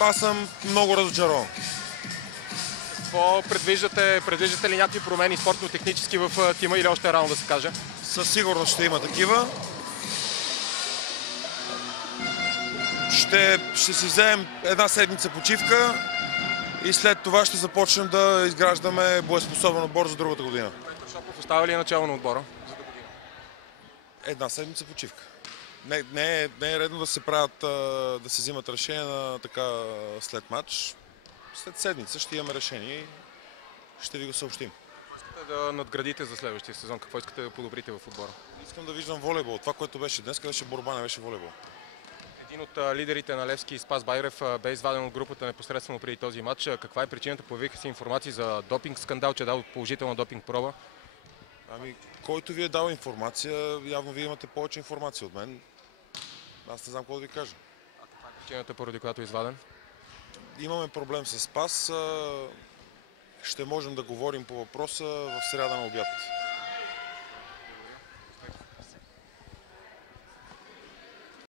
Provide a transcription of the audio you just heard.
Аз съм много разочарован. Какво предвиждате? Предвиждате ли някакви промени спортно-технически в тима или още рано да се каже? Със сигурност ще има такива. Ще си вземем една седмица почивка и след това ще започнем да изграждаме боеспособен отбор за другата година. Петър Шопов остава ли е начало на отбора? Една седмица почивка. Не е редно да се правят, да се взимат решения на така след матч. След седмица ще имаме решение и ще ви го съобщим. Какво искате да надградите за следващия сезон? Какво искате да подобрите в отбора? Искам да виждам волейбол. Това, което беше днес, беше борба, не беше волейбол. Един от лидерите на Левски, Спас Байрев, бе изваден от групата непосредствено преди този матч. Каква е причината? Появиха се информации за допинг скандал, че е дал положителна допинг проба. Ами, който ви е дал информация, явно вие имате повече информация от мен. Аз не знам какво да ви кажа. А каква е причината, поради която е изваден? Имаме проблем с Спас. Ще можем да говорим по въпроса в сряда на обяд.